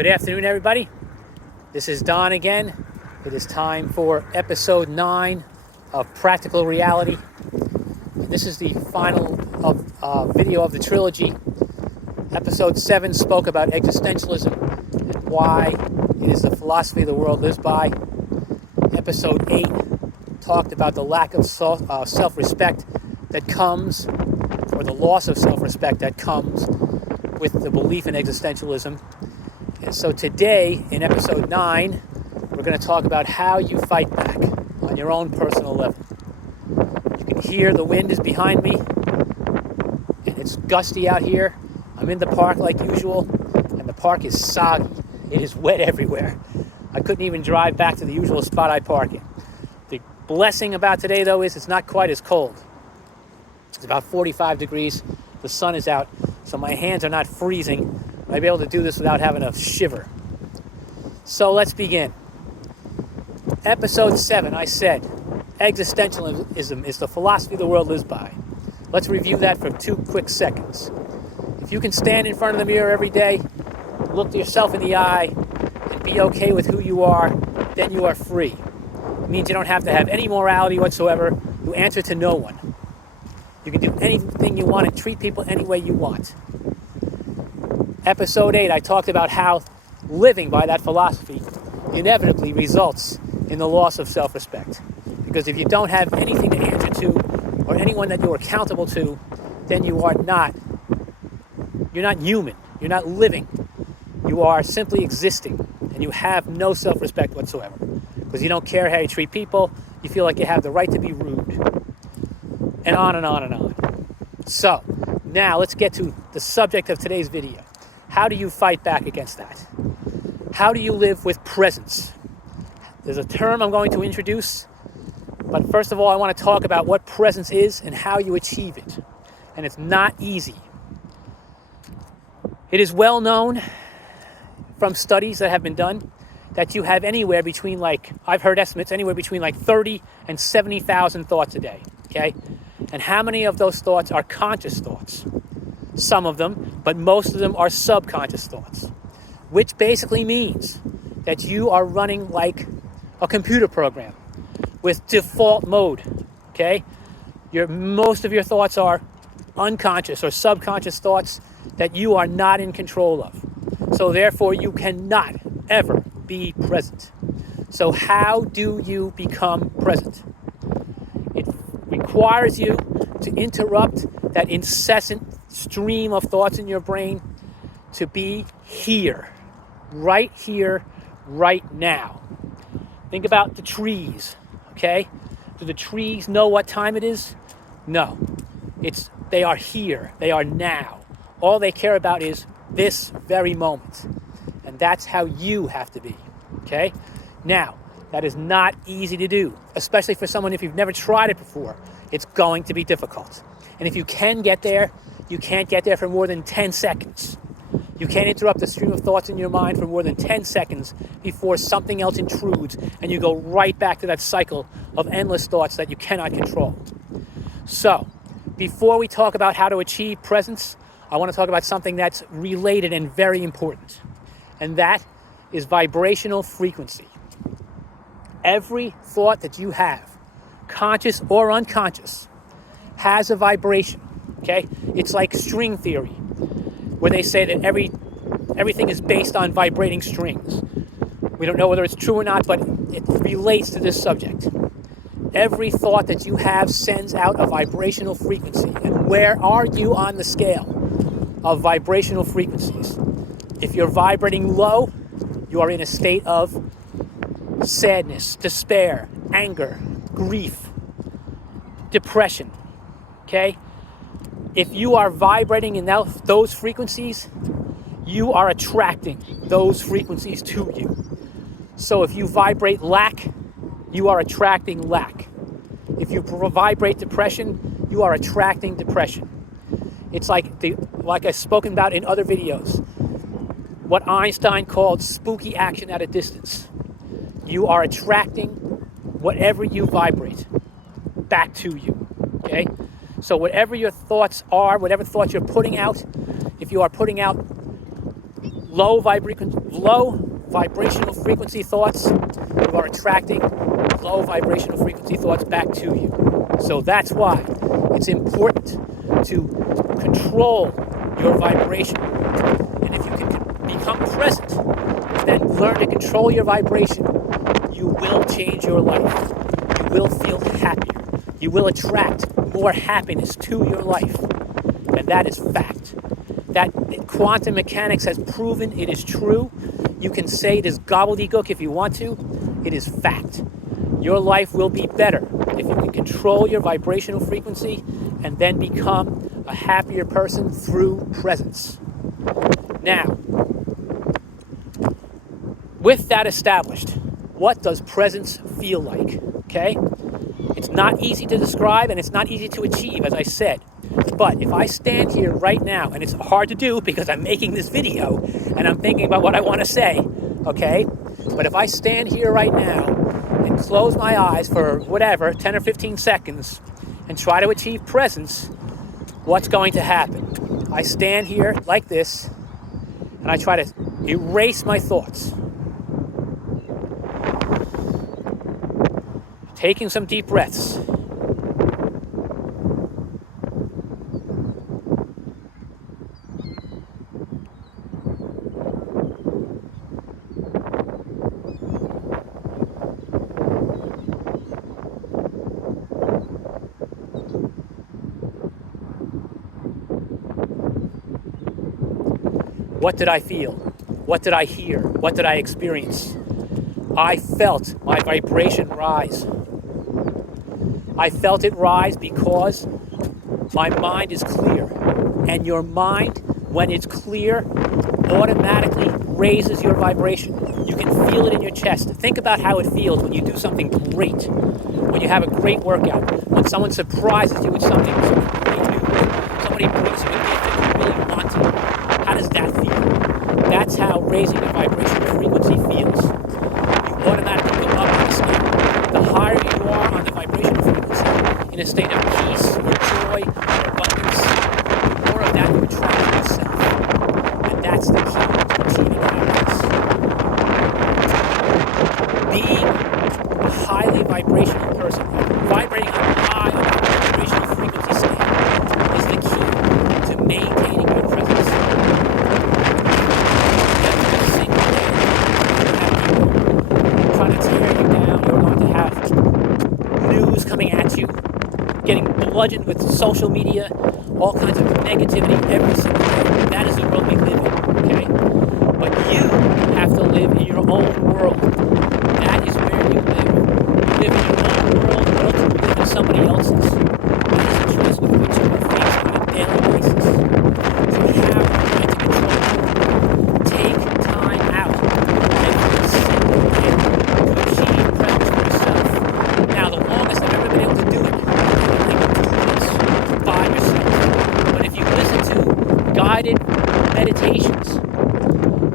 Good afternoon, everybody. This is Don again. It is time for episode 9 of Practical Reality. This is the final video of the trilogy. Episode 7 spoke about existentialism and why it is the philosophy the world lives by. Episode 8 talked about the lack of self-respect that comes, or the loss of self-respect that comes with the belief in existentialism. And so today, in episode 9, we're going to talk about how you fight back on your own personal level. You can hear the wind is behind me, and it's gusty out here. I'm in the park like usual, and the park is soggy. It is wet everywhere. I couldn't even drive back to the usual spot I park in. The blessing about today, though, is it's not quite as cold. It's about 45 degrees. The sun is out, so my hands are not freezing. I'll be able to do this without having a shiver. So let's begin. Episode 7, I said, existentialism is the philosophy the world lives by. Let's review that for 2 quick seconds. If you can stand in front of the mirror every day, look yourself in the eye, and be okay with who you are, then you are free. It means you don't have to have any morality whatsoever. You answer to no one. You can do anything you want and treat people any way you want. Episode 8, I talked about how living by that philosophy inevitably results in the loss of self-respect. Because if you don't have anything to answer to, or anyone that you're accountable to, then you're not human. You're not living. You are simply existing, and you have no self-respect whatsoever. Because you don't care how you treat people, you feel like you have the right to be rude. And on and on and on. So, now let's get to the subject of today's video. How do you fight back against that? How do you live with presence? There's a term I'm going to introduce, but first of all, I want to talk about what presence is and how you achieve it. And it's not easy. It is well known from studies that have been done that you have anywhere between I've heard estimates, anywhere between 30 and 70,000 thoughts a day, okay? And how many of those thoughts are conscious thoughts? Some of them, but most of them are subconscious thoughts, which basically means that you are running like a computer program with default mode, okay? Most of your thoughts are unconscious or subconscious thoughts that you are not in control of. So therefore, you cannot ever be present. So how do you become present? It requires you to interrupt that incessant stream of thoughts in your brain to be here, right now. Think about the trees, okay? Do the trees know what time it is? No. They are here. They are now. All they care about is this very moment. And that's how you have to be, okay? Now, that is not easy to do, especially for someone if you've never tried it before. It's going to be difficult. And if you can get there, you can't get there for more than 10 seconds. You can't interrupt the stream of thoughts in your mind for more than 10 seconds before something else intrudes and you go right back to that cycle of endless thoughts that you cannot control. So, before we talk about how to achieve presence, I want to talk about something that's related and very important. And that is vibrational frequency. Every thought that you have, conscious or unconscious, has a vibration. Okay? It's like string theory, where they say that everything is based on vibrating strings. We don't know whether it's true or not, but it relates to this subject. Every thought that you have sends out a vibrational frequency. And where are you on the scale of vibrational frequencies? If you're vibrating low, you are in a state of sadness, despair, anger, grief, depression. Okay? If you are vibrating in those frequencies, you are attracting those frequencies to you. So if you vibrate lack, you are attracting lack. If you vibrate depression, you are attracting depression. It's like I've spoken about in other videos, what Einstein called spooky action at a distance. You are attracting whatever you vibrate back to you, okay? So whatever your thoughts are, whatever thoughts you're putting out, if you are putting out low vibrational frequency thoughts, you are attracting low vibrational frequency thoughts back to you. So that's why it's important to control your vibration. And if you can become present, then learn to control your vibration, you will change your life. You will feel happier. You will attract more happiness to your life. And that is fact. That quantum mechanics has proven it is true. You can say it is gobbledygook if you want to. It is fact. Your life will be better if you can control your vibrational frequency and then become a happier person through presence. Now, with that established, what does presence feel like? Okay? It's not easy to describe and it's not easy to achieve, as I said. But if I stand here right now, and it's hard to do because I'm making this video and I'm thinking about what I want to say, okay? But if I stand here right now and close my eyes for whatever, 10 or 15 seconds, and try to achieve presence, what's going to happen? I stand here like this, and I try to erase my thoughts. Taking some deep breaths. What did I feel? What did I hear? What did I experience? I felt my vibration rise. I felt it rise because my mind is clear. And your mind, when it's clear, automatically raises your vibration. You can feel it in your chest. Think about how it feels when you do something great, when you have a great workout, when someone surprises you with something great new, somebody brings you a gift that you really wanted. How does that feel? That's how raising your vibrational frequency feels. You automatically go up on the scale. The higher you are on the vibrational frequency, in a state of peace or joy or abundance, the more of that you attract to yourself. And that's the key to achieving happiness. Being a highly vibrational person, vibrating on a high vibrational frequency scale, is the key to maintaining your presence. Trying to tear you down, you're going to have news coming at you, getting bludgeoned with social media, all kinds of negativity every single day. That is the world we live in, okay? But you have to live in your own world. That is where you live. You live in your own world, or else you live in somebody else's. That is a choice with which you are faced on a daily basis. So how are you going to control it? Take time out every single day to achieve presence for yourself. Now, the longest I've ever been able to do it is like 2 minutes by yourself. But if you listen to guided meditations,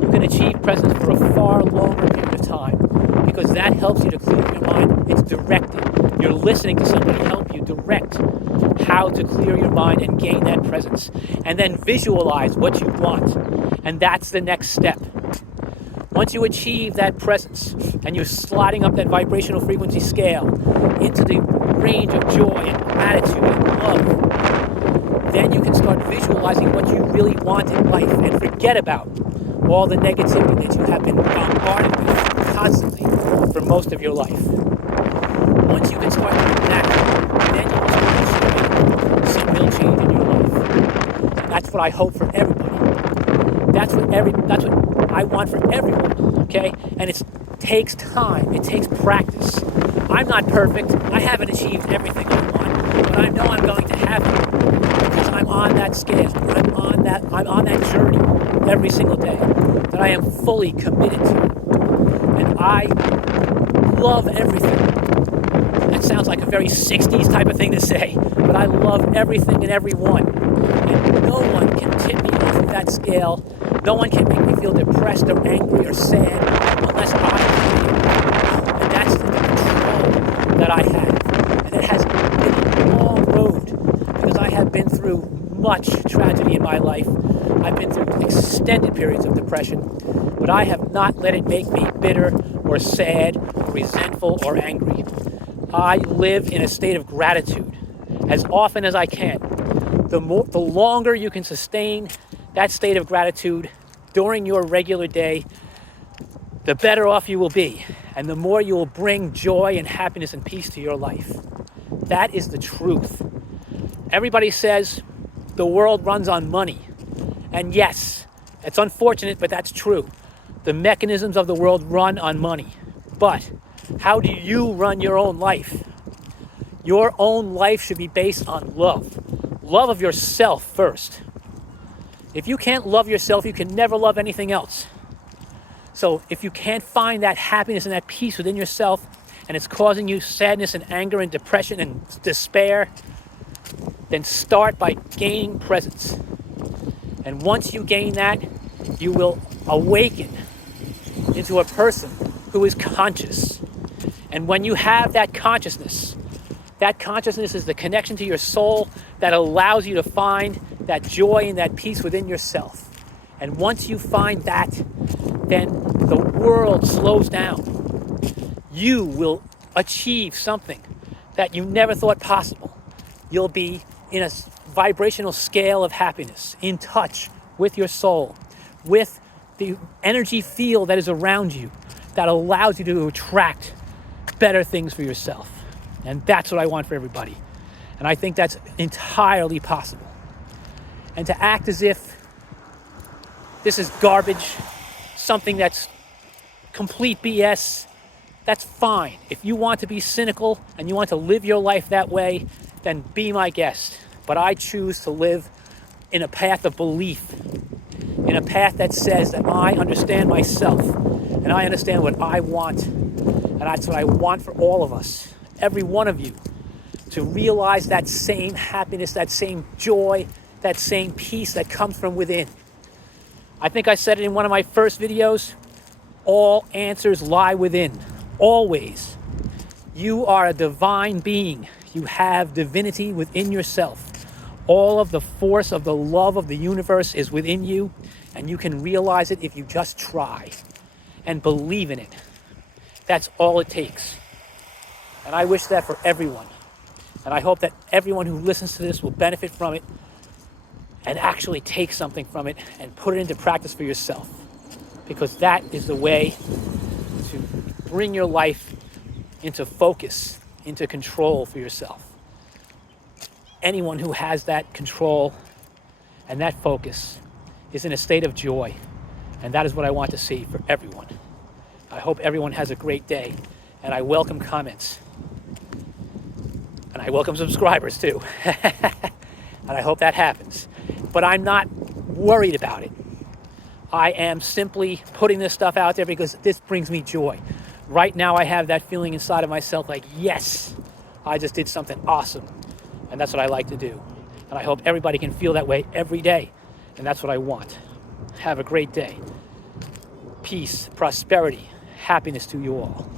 you can achieve presence for a far longer period of time because that helps you to clear your mind. It's directed. You're listening to somebody help you direct how to clear your mind and gain that presence. And then visualize what you want. And that's the next step. Once you achieve that presence and you're sliding up that vibrational frequency scale into the range of joy and gratitude and love, then you can start visualizing what you really want in life and forget about all the negativity that you have been bombarded with constantly for most of your life. Once you can start doing that, then you will start achieving some real change in your life. And that's what I hope for everybody. That's what I want for everyone, okay? And it takes time. It takes practice. I'm not perfect. I haven't achieved everything I want, but I know I'm going to have it because I'm on that scale. I'm on that journey every single day that I am fully committed to. And I love everything. That sounds like a very 60s type of thing to say, but I love everything and everyone. And no one can tip me off of that scale. No one can make me feel depressed or angry or sad unless I do it. And that's the control that I have. And it has been a long road because I have been through much tragedy in my life. I've been through extended periods of depression, but I have not let it make me bitter or sad or resentful or angry. I live in a state of gratitude as often as I can. The longer you can sustain that state of gratitude during your regular day, the better off you will be, and the more you will bring joy and happiness and peace to your life. That is the truth. Everybody says the world runs on money. And yes, it's unfortunate, but that's true. The mechanisms of the world run on money. But how do you run your own life? Your own life should be based on love. Love of yourself first. If you can't love yourself, you can never love anything else. So if you can't find that happiness and that peace within yourself, and it's causing you sadness and anger and depression and despair, then start by gaining presence. And once you gain that, you will awaken into a person who is conscious. And when you have that consciousness is the connection to your soul that allows you to find that joy and that peace within yourself. And once you find that, then the world slows down. You will achieve something that you never thought possible. You'll be in a vibrational scale of happiness, in touch with your soul, with the energy field that is around you that allows you to attract better things for yourself. And that's what I want for everybody. And I think that's entirely possible. And to act as if this is garbage, something that's complete BS, that's fine. If you want to be cynical and you want to live your life that way, then be my guest. But I choose to live in a path of belief, in a path that says that I understand myself and I understand what I want. And that's what I want for all of us, every one of you, to realize that same happiness, that same joy, that same peace that comes from within. I think I said it in one of my first videos, all answers lie within, always. You are a divine being. You have divinity within yourself. All of the force of the love of the universe is within you, and you can realize it if you just try and believe in it. That's all it takes. And I wish that for everyone. And I hope that everyone who listens to this will benefit from it and actually take something from it and put it into practice for yourself. Because that is the way to bring your life into focus, into control for yourself. Anyone who has that control and that focus is in a state of joy. And that is what I want to see for everyone. I hope everyone has a great day. And I welcome comments. And I welcome subscribers too. And I hope that happens. But I'm not worried about it. I am simply putting this stuff out there because this brings me joy. Right now I have that feeling inside of myself like, yes, I just did something awesome. And that's what I like to do. And I hope everybody can feel that way every day. And that's what I want. Have a great day. Peace, prosperity, happiness to you all.